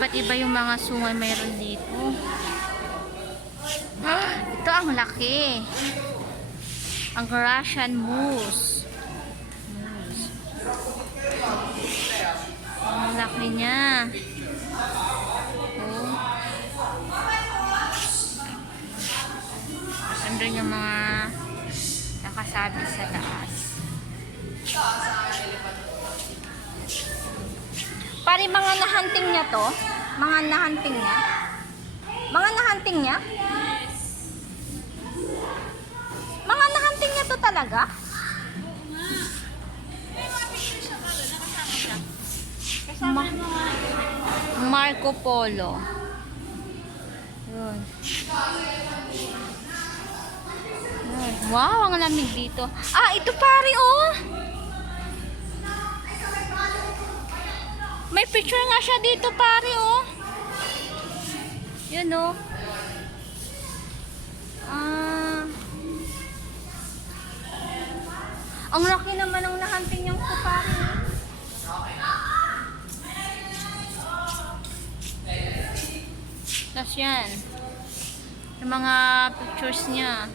Iba't iba yung mga sungay mayroon dito. Ito ang laki. Ang Russian moose. Ang laki niya. Oh. Andun yung mga nakasabi sa taas. Pari mga nahunting niya to? Mga nahunting niya? Mga nahunting niya? Mga nahunting niya to talaga? Marco Polo. Yun. Wow, ang lamig dito. Ah, ito pare, oh. May picture nga siya dito, pare, oh. Yun, oh. Ah. Ang laki naman ang nahunting niyang to, pare. Tapos yan. Yung mga pictures niya.